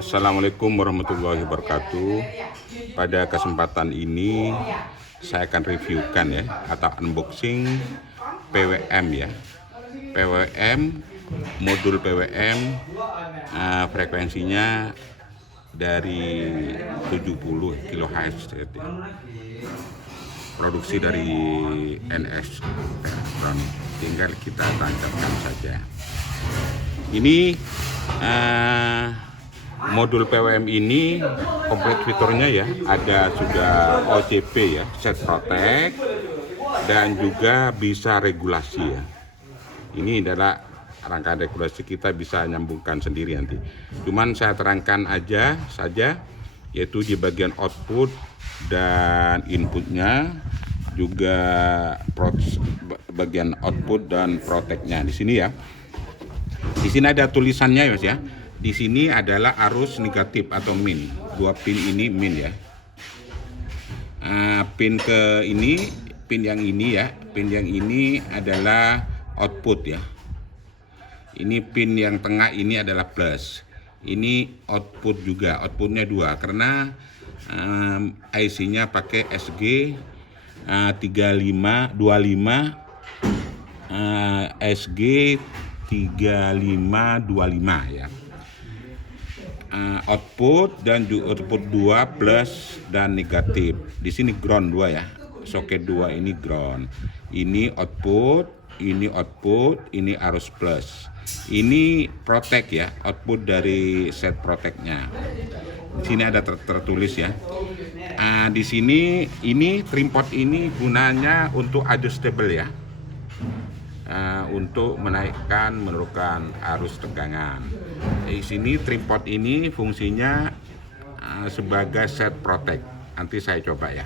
Assalamualaikum warahmatullahi wabarakatuh. Pada kesempatan ini saya akan reviewkan ya atau unboxing PWM ya. PWM, modul PWM, frekuensinya dari 70 kHz ya. Produksi dari NS Elektronik. Tinggal kita tancapkan saja. Ini modul PWM ini komplit fiturnya ya, ada sudah OCP ya, set protect, dan juga bisa regulasi ya. Ini adalah rangkaian regulasi, kita bisa nyambungkan sendiri nanti. Cuman saya terangkan aja saja, yaitu di bagian output dan inputnya, juga bagian output dan protectnya di sini ya. Di sini ada tulisannya ya Mas ya. Di sini adalah arus negatif atau min. Dua pin ini min ya. Pin ke ini, pin yang ini ya. Pin yang ini adalah output ya. Ini pin yang tengah ini adalah plus. Ini output juga. Outputnya dua karena IC-nya pakai SG 3525 SG 3525 ya. Output dan output 2 plus dan negatif. Di sini ground 2 ya. Soket 2 ini ground. Ini output, ini arus plus. Ini protect ya, output dari set protectnya. Di sini ada tertulis ya. Di sini ini trim pot ini gunanya untuk adjustable ya. Untuk menaikkan menurunkan arus tegangan. Di sini trim pot ini fungsinya sebagai set protect. Nanti saya coba ya.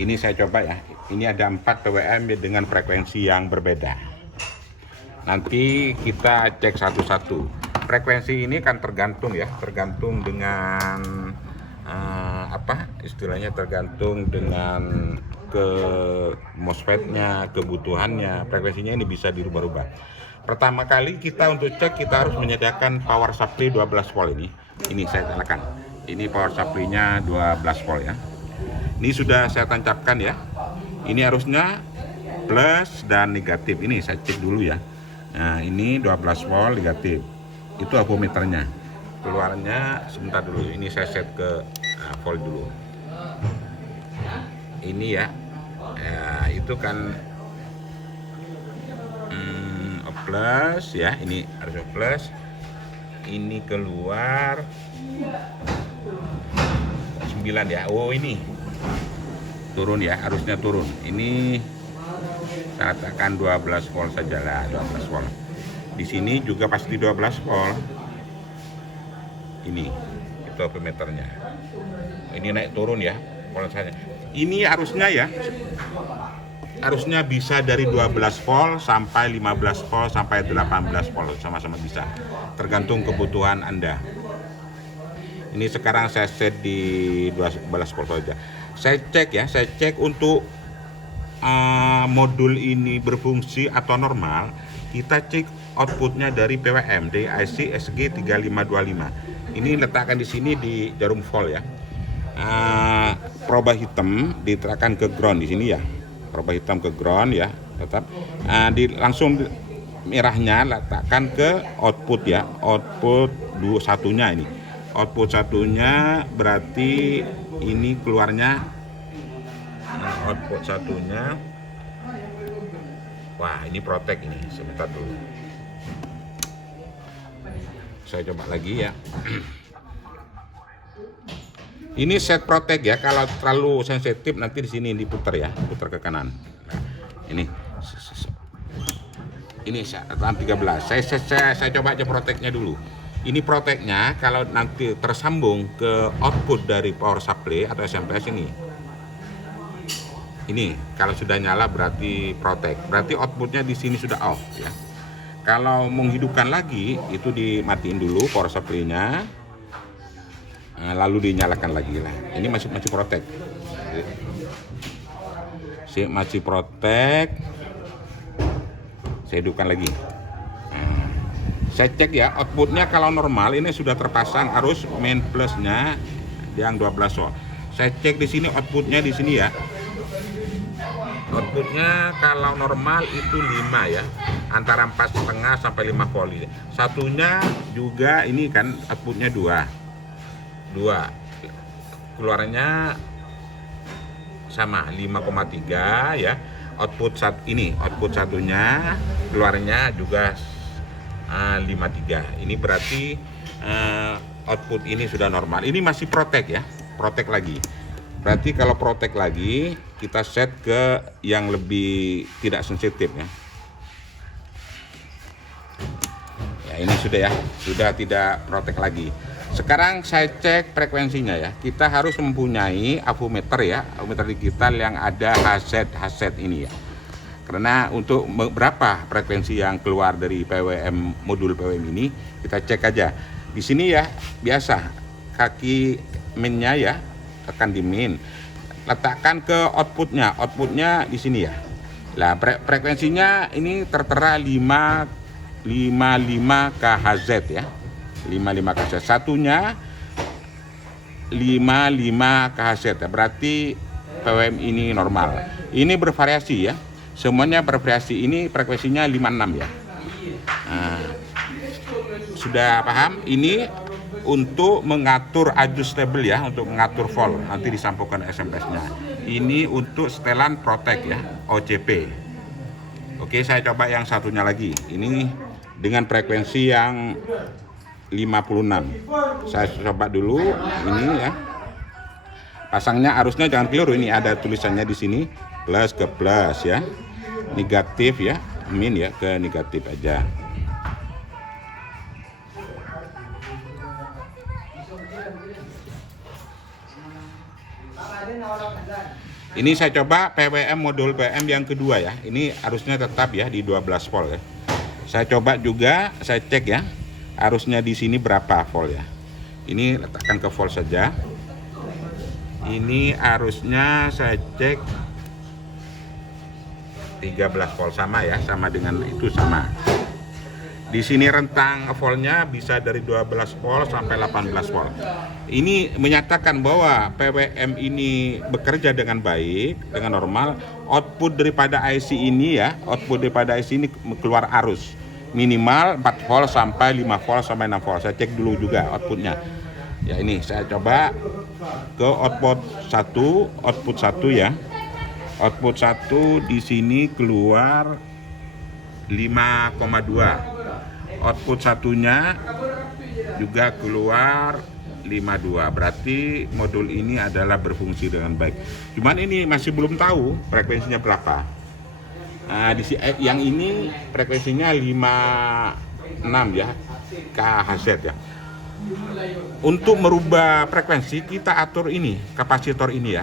Ini saya coba ya. Ini ada 4 PWM dengan frekuensi yang berbeda. Nanti kita cek satu-satu. Frekuensi ini kan tergantung ya, tergantung dengan istilahnya tergantung dengan ke MOSFET-nya, kebutuhannya, frekuensinya ini bisa dirubah-rubah. Pertama kali kita untuk cek, kita harus menyediakan power supply 12 volt ini. Ini saya nyalakan. Ini power supply-nya 12 volt ya. Ini sudah saya tancapkan ya. Ini arusnya plus dan negatif. Ini saya cek dulu ya. Nah, ini 12 volt negatif. Itu ampermeternya. Keluarnya sebentar dulu. Ini saya set ke volt dulu. Ini ya, itu kan plus ya, ini harus plus, ini keluar 9 ya. Oh, ini turun ya, harusnya turun. Ini saya katakan 12 volt saja lah, 12 volt. Di sini juga pasti 12 volt. Ini itu ampermeternya. Ini naik turun ya volt saja. Ini arusnya ya, arusnya bisa dari 12 volt sampai 15 volt sampai 18 volt, sama-sama bisa, tergantung kebutuhan Anda. Ini sekarang saya set di 12 volt saja. Saya cek ya, saya cek untuk modul ini berfungsi atau normal. Kita cek outputnya dari PWM, dari IC SG 3525. Ini letakkan di sini di jarum volt ya. Proba hitam diterapkan ke ground di sini ya, proba hitam ke ground ya, tetap langsung merahnya letakkan ke output ya, output satunya ini, output satunya berarti ini keluarnya output satunya. Wah, ini protect ini, sebentar dulu, saya coba lagi ya. Ini set protect ya, kalau terlalu sensitif nanti di sini diputar ya, putar ke kanan. Nah, ini 13. Saya coba aja protectnya dulu. Ini protectnya kalau nanti tersambung ke output dari power supply atau SMPS ini. Ini kalau sudah nyala berarti protect. Berarti outputnya di sini sudah off ya. Kalau menghidupkan lagi itu dimatiin dulu power supply-nya. Lalu dinyalakan lagi lah. Ini masih protect. Masih protect. Saya hidupkan lagi. Saya cek ya, outputnya kalau normal ini sudah terpasang arus main plusnya yang 12 volt. Saya cek di sini outputnya di sini ya. Outputnya kalau normal itu 5 ya, antara 4,5 sampai 5 volt. Satunya juga ini kan outputnya 2. Keluarannya sama 5,3 ya. Output satunya keluarnya juga 5,3. Ini berarti output ini sudah normal. Ini masih protek ya, protek lagi. Berarti kalau protek lagi kita set ke yang lebih tidak sensitif ya. Ya ini sudah ya, sudah tidak protek lagi. Sekarang saya cek frekuensinya ya. Kita harus mempunyai avometer ya, avometer digital yang ada HZ ini ya. Karena untuk berapa frekuensi yang keluar dari PWM modul PWM ini, kita cek aja. Di sini ya biasa kaki mainnya ya, tekan di main, letakkan ke outputnya di sini ya. Nah frekuensinya ini tertera 55 kHz ya, 55 kHz. Satunya 55 kHz ya, berarti PWM ini normal. Ini bervariasi ya, semuanya bervariasi. Ini frekuensinya 56 ya. Nah, sudah paham? Ini untuk mengatur adjustable ya, untuk mengatur volt, nanti disampaikan SMS-nya. Ini untuk setelan protek ya, OCP. Oke, saya coba yang satunya lagi. Ini dengan frekuensi yang 56. Saya coba dulu ini ya. Pasangnya arusnya jangan keliru, ini ada tulisannya di sini plus ke plus ya. Negatif ya, min ya ke negatif aja. Ini saya coba PWM modul PWM yang kedua ya. Ini arusnya tetap ya di 12 volt ya. Saya coba juga, saya cek ya. Arusnya di sini berapa volt ya. Ini letakkan ke volt saja. Ini arusnya saya cek 13 volt sama ya, sama dengan itu sama. Di sini rentang voltnya bisa dari 12 volt sampai 18 volt. Ini menyatakan bahwa PWM ini bekerja dengan baik, dengan normal. Output daripada IC ini ya, output daripada IC ini keluar arus minimal 4 volt sampai 5 volt sampai 6 volt. Saya cek dulu juga outputnya. Ya ini saya coba ke output 1 ya. Output 1 di sini keluar 5,2. Output satunya juga keluar 52. Berarti modul ini adalah berfungsi dengan baik. Cuman ini masih belum tahu frekuensinya berapa. Nah, yang ini frekuensinya 56 ya, kHz ya. Untuk merubah frekuensi kita atur ini, kapasitor ini ya.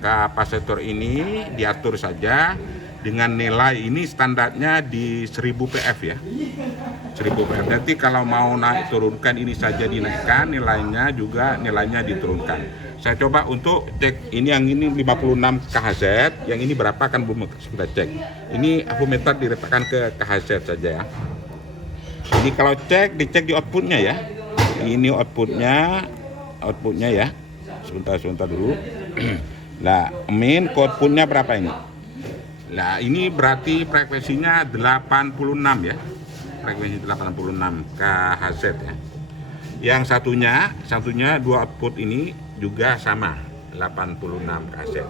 Kapasitor ini diatur saja dengan nilai ini standarnya di 1000 PF ya. 1000 PF. Nanti kalau mau naik turunkan ini saja dinaikkan, nilainya diturunkan. Saya coba untuk cek ini, yang ini 56 kHz, yang ini berapa kan belum kita cek. Ini avometer diletakkan ke kHz saja ya. Ini kalau dicek di outputnya ya. Ini outputnya ya. Sebentar dulu. Nah, main outputnya berapa ini? Nah, ini berarti frekuensinya 86 ya. Frekuensi 86 kHz ya. Yang satunya dua output ini juga sama 86 kHz.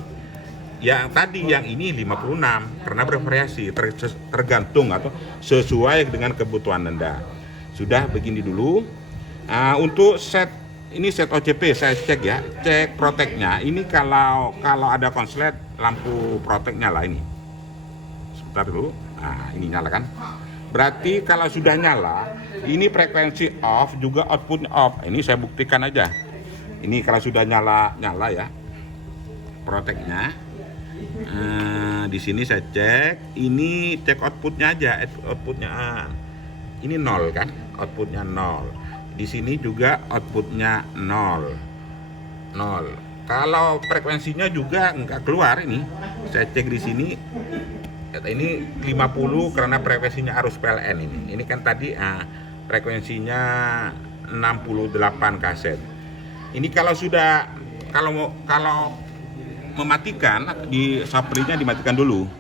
Yang tadi yang ini 56 karena bervariasi tergantung atau sesuai dengan kebutuhan Anda. Sudah begini dulu. Untuk set OCP saya cek ya, cek proteknya. Ini kalau ada konslet lampu proteknya lah ini. Sebentar dulu. Nah, ini nyala kan? Berarti kalau sudah nyala, ini frekuensi off juga outputnya off. Ini saya buktikan aja. Ini kalau sudah nyala ya, proteknya. Di sini saya cek. Ini cek outputnya aja. Outputnya ini 0 kan? Outputnya 0. Di sini juga outputnya 0. Kalau frekuensinya juga nggak keluar ini. Saya cek di sini. Ini 50 karena frekuensinya arus PLN ini. Ini kan tadi frekuensinya 68 kaset. Ini kalau mematikan, di supply-nya dimatikan dulu.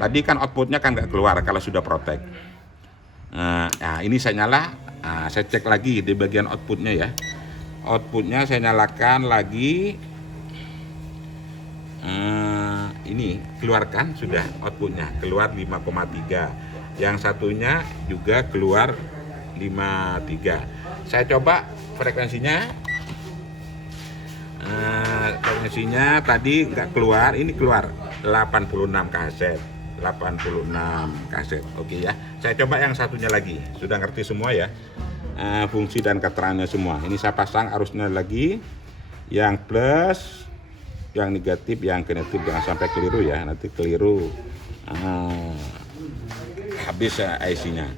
Tadi kan outputnya kan nggak keluar kalau sudah protect. Nah, ini saya nyala, saya cek lagi di bagian outputnya ya. Outputnya saya nyalakan lagi. Ini keluarkan sudah outputnya, keluar 5,3. Yang satunya juga keluar 5,3. Saya coba frekuensinya. Frekuensinya tadi nggak keluar, ini keluar 86 kaset. 86 kaset. Oke ya. Saya coba yang satunya lagi. Sudah ngerti semua ya. Fungsi dan keterangannya semua. Ini saya pasang arusnya lagi. Yang plus, yang negatif, yang negatif, jangan sampai keliru ya. Nanti keliru. Habis IC-nya.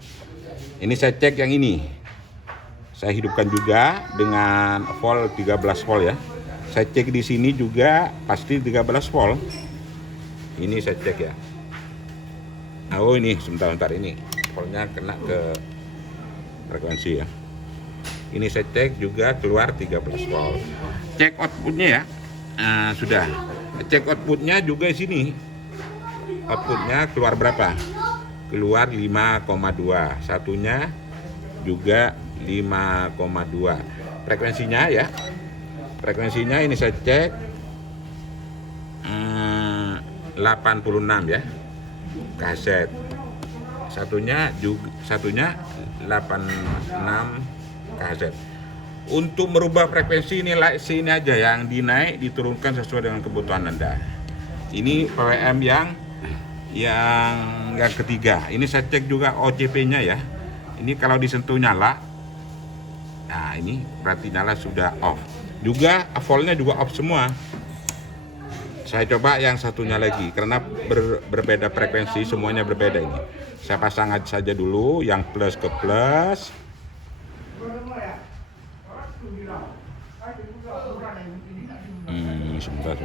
Ini saya cek yang ini. Saya hidupkan juga dengan volt 13 volt ya. Saya cek di sini juga pasti 13 volt. Ini saya cek ya. Oh ini sebentar ini voltnya kena ke frekuensi ya. Ini saya cek juga keluar 13 volt. Cek outputnya ya. Sudah. Cek outputnya juga di sini. Outputnya keluar berapa? Keluar 5,2. Satunya juga 5,2. Frekuensinya ya. Frekuensinya ini saya cek 86 ya kaset. Satunya 86 kaset. Untuk merubah frekuensi ini sini aja, yang dinaik diturunkan sesuai dengan kebutuhan Anda. Ini PWM yang ketiga. Ini saya cek juga OCP-nya ya. Ini kalau disentuh nyala. Nah, ini berarti nyala sudah off. Juga voltnya juga off semua. Saya coba yang satunya lagi karena berbeda frekuensi, semuanya berbeda ini. Saya pasang saja dulu yang plus ke plus. Sebentar.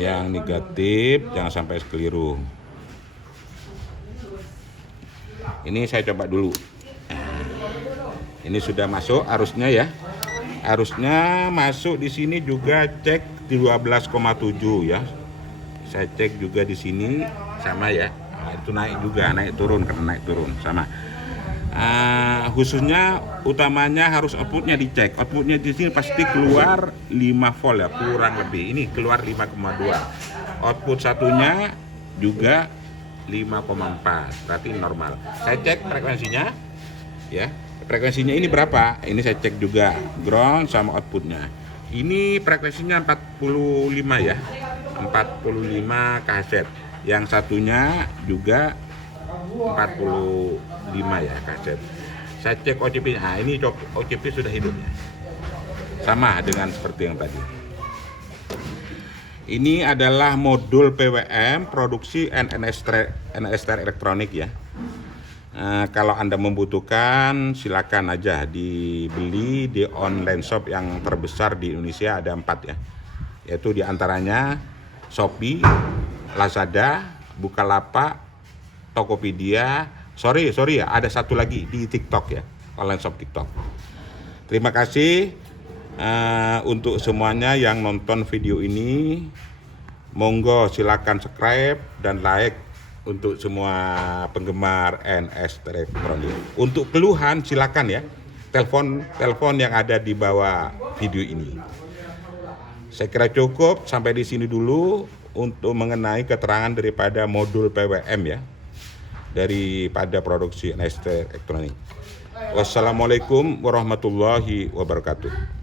Yang negatif jangan sampai keliru. Ini saya coba dulu. Ini sudah masuk arusnya ya. Arusnya masuk di sini juga cek di 12,7 ya. Saya cek juga di sini sama ya. Itu naik juga, naik turun karena naik turun sama. Khususnya utamanya harus outputnya dicek. Outputnya di sini pasti keluar 5 volt ya, kurang lebih. Ini keluar 5,2. Output satunya juga 5,4. Berarti normal. Saya cek frekuensinya ya. Frekuensinya ini berapa? Ini saya cek juga ground sama outputnya. Ini frekuensinya 45 ya. 45 kaset. Yang satunya juga 45 ya kaset. Saya cek OCP. Nah, ini OCP sudah hidup ya. Sama dengan seperti yang tadi. Ini adalah modul PWM produksi NSTR elektronik ya. Kalau Anda membutuhkan silakan aja dibeli di online shop yang terbesar di Indonesia, ada 4 ya. Yaitu diantaranya Shopee, Lazada, Bukalapak, Tokopedia. Sorry ya, ada satu lagi di TikTok ya, online shop TikTok. Terima kasih untuk semuanya yang nonton video ini. Monggo silakan subscribe dan like untuk semua penggemar NSTR elektronik. Untuk keluhan silakan ya, telepon yang ada di bawah video ini. Saya kira cukup sampai di sini dulu untuk mengenai keterangan daripada modul PWM ya, daripada produksi NSTR elektronik. Wassalamualaikum warahmatullahi wabarakatuh.